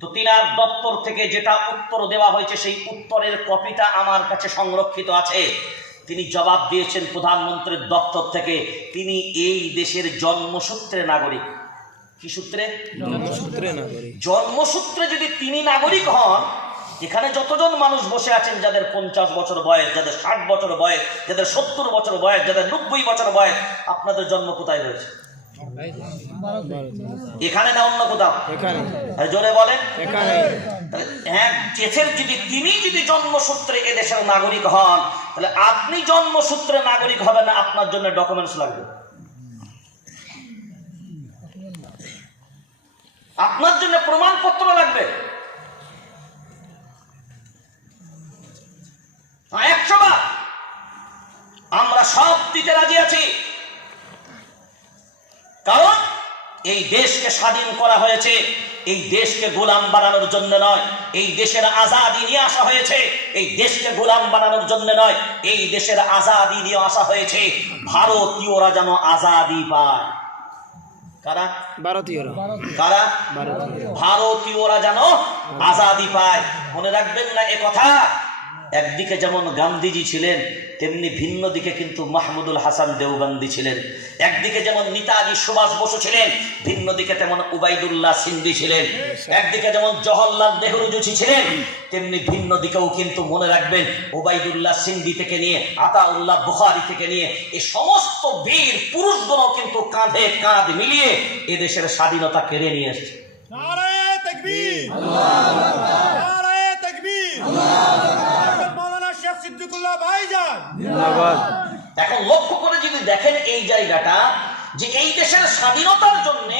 তো তিনার দপ্তর থেকে যেটা উত্তর দেওয়া হয়েছে সেই উত্তরের কপিটা আমার কাছে সংরক্ষিত আছে। তিনি জবাব দিয়েছেন প্রধানমন্ত্রীর দপ্তর থেকে তিনি এই দেশের জন্মসূত্রে নাগরিক। কি সূত্রে? জন্মসূত্রে নাগরিক। জন্মসূত্রে যদি তিনি নাগরিক হন এখানে যতজন মানুষ বসে আছেন যাদের পঞ্চাশ বছর বয়স যাদের ষাট বছর বয়স যাদের সত্তর বছর বয়স যাদের নব্বই বছর বয়স আপনাদের জন্ম কোথায় হয়েছে এখানে না অন্য কোথাও? জোরে বলেন। এখানে। এক দেশের যদি তিনি যদি জন্মসূত্রে এদেশের নাগরিক হন তাহলে আপনি জন্মসূত্রে নাগরিক হবেন না আপনার জন্য ডকুমেন্টস লাগবে। আপনার জন্য প্রমাণপত্র লাগবে। এই দেশকে স্বাধীন করা হয়েছে। এই দেশকে গোলাম বানানোর জন্য নয়। এই দেশের আজাদি নিয়ে আসা হয়েছে। এই দেশকে গোলাম বানানোর জন্য নয়। এই দেশের আজাদি নিয়ে আসা হয়েছে। ভারতীয়রা যেন আজাদি পায়। কারা? ভারতীয়রা। কারা? ভারতীয়রা। যেন আজাদি পায়। মনে রাখবেন না এ কথা। একদিকে যেমন গান্ধীজি ছিলেন তেমনি ভিন্ন দিকে কিন্তু মাহমুদুল হাসান দেওবান্দি ছিলেন। একদিকে যেমন নেতাজি সুভাষ বসু ছিলেন ভিন্ন দিকে তেমন উবাইদুল্লাহ সিন্ধি ছিলেন। একদিকে যেমন জওহরলাল নেহরু জুচি ছিলেন তেমনি ভিন্ন দিকেও কিন্তু মনে রাখবেন ওবাইদুল্লাহ সিন্ধি থেকে নিয়ে আতাউল্লাহ বুখারি থেকে নিয়ে এ সমস্ত বীর পুরুষগুলো কিন্তু কাঁধে কাঁধ মিলিয়ে এদেশের স্বাধীনতা কেড়ে নিয়ে এসছে। নারায় তাকবীর। আল্লাহ এখন লক্ষ্য করে যদি দেখেন এই জায়গাটা যে এই দেশের স্বাধীনতার জন্য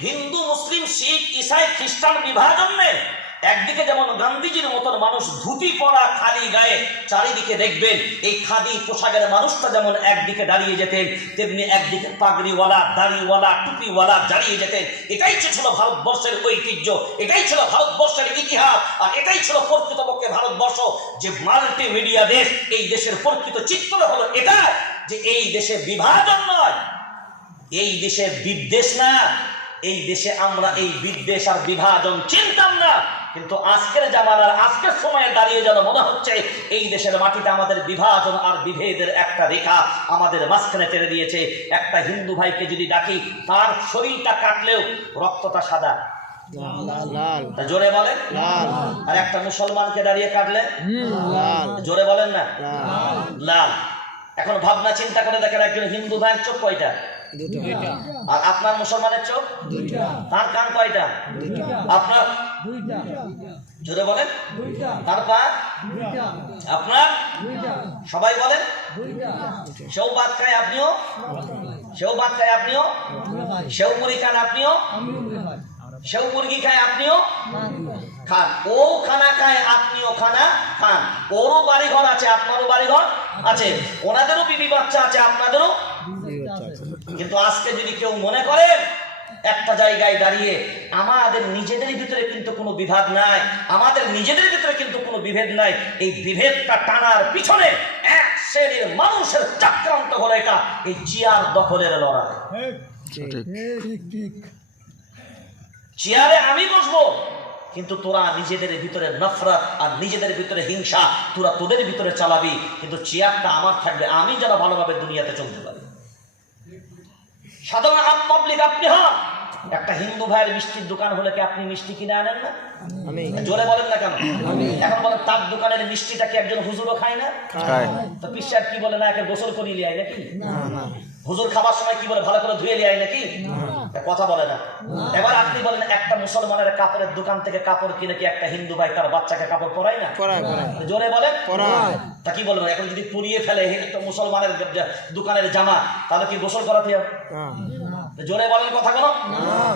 হিন্দু মুসলিম শিখ ইসাই খ্রিস্টান বিভাজন নেই একদিকে যেমন গান্ধীজির মতন মানুষ ধুতি পরা খালি গায়ে চারিদিকে দেখবেন, এই খাদি পোশাকের মানুষটা যেমন একদিকে দাঁড়িয়ে যেতেন, তেমনি একদিকে পাগড়িওয়ালা, দাড়িওয়ালা, টুপিওয়ালা দাঁড়িয়ে যেতেন। এটাই ছিল ভারতবর্ষের ঐতিহ্য, এটাই ছিল ভারতবর্ষের ইতিহাস, আর এটাই ছিল প্রকৃতপক্ষে ভারতবর্ষ। যে মাল্টি মিডিয়া দেশ, এই দেশের প্রকৃত চিত্র হলো এটা, যে এই দেশে বিভাজন নয়, এই দেশে বিদ্বেষ না। এই দেশে আমরা এই বিদ্বেষ আর বিভাজন চিনতাম না। কিন্তু আজকের জামানার আজকের সময়ে দাঁড়িয়ে যেন মনে হচ্ছে এই দেশের মাটিতে আমাদের বিভাজন আর বিভেদের একটা রেখা আমাদের মাঝখানে টেনে দিয়েছে। একটা হিন্দু ভাইকে যদি ডাকি তার শরীরটা কাটলেও রক্তটা সাদা। জোরে বলেন। আর একটা মুসলমানকে দাঁড়িয়ে কাটলে? জোরে বলেন না? লাল। এখন ভাবনা চিন্তা করে দেখেন একজন হিন্দু ভাইয়ের চোখ কয়টা? আর আপনার মুসলমানের চোখ? তার কান কয়টা? আপনার? জোরে বলেন। তার পা? আপনার? সবাই বলেন। সেও ভাত খায় আপনিও? সেও ভাত খায় আপনিও? সেও মুড়ি খান আপনিও? সেও মুরগি খায় আপনিও? খান। ও খানা খায় আপনিও খানা খান। ওরও বাড়ি ঘর আছে আপনারও বাড়ি ঘর আছে। ওনাদেরও বিবি বাচ্চা আছে কিন্তু আজকে যদি কেউ মনে করে একটা জায়গায় দাঁড়িয়ে আমাদের নিজেদের ভিতরে কিন্তু কোনো বিভাদ নাই আমাদের নিজেদের ভিতরে কিন্তু কোনো বিভেদ নাই এই বিভেদটা টানার পিছনে এক শ্রেণির মানুষের চক্রান্ত হলো এটা এই চেয়ার দখলের লড়াই। চেয়ারে আমি বসবো কিন্তু তোরা নিজেদের ভিতরে নফরত আর নিজেদের ভিতরে হিংসা তোরা তোদের ভিতরে চালাবি কিন্তু চেয়ারটা আমার থাকবে আমি যেন ভালোভাবে দুনিয়াতে চলতে পারি। সাধারণ আম পাবলিক আপনি হন। একটা হিন্দু ভাইয়ের মিষ্টির দোকান হলে কি আপনি মিষ্টি কিনে আনেন না? জোরে বলেন না কেন? এখন বলেন তার দোকানের মিষ্টিটা কি একজন হুজুরও খায় না? তো পিসার কি বলে না একে গোসল করিয়ে লিয়ায় নাকি? হুজুর খাবার সময় কি বলে ভালো করে ধুয়ে লিয়ায় নাকি? কথা বলে না। এবার আপনি বলেন একটা মুসলমানের কাপড়ের দোকান থেকে কাপড় কিনে কি একটা হিন্দু ভাই তার বাচ্চাকে কাপড় পরাই না? জোরে বলে তা কি বলবেন এখন যদি পুড়িয়ে ফেলে একটা মুসলমানের দোকানের জামা তাহলে কি গোসল করাতে হবে? জোরে বলেন কথা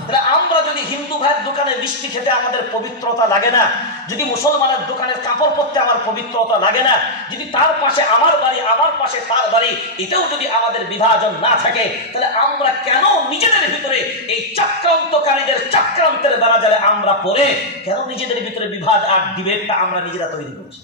তাহলে আমরা যদি হিন্দু ভাইয়ের দোকানে মিষ্টি খেতে আমাদের পবিত্রতা লাগে না, যদি মুসলমানের দোকানের কাপড় পরতে আমার পবিত্রতা লাগে না, যদি তার পাশে আমার বাড়ি, আমার পাশে তার বাড়ি, এটাও যদি আমাদের বিভাজন না থাকে, তাহলে আমরা কেন নিজেদের ভিতরে এই চক্রান্তকারীদের চক্রান্তের বেড়াজালে আমরা পড়ে? কেন নিজেদের ভিতরে বিভাজ আর ডিবেটটা আমরা নিজেরা তৈরি করছি?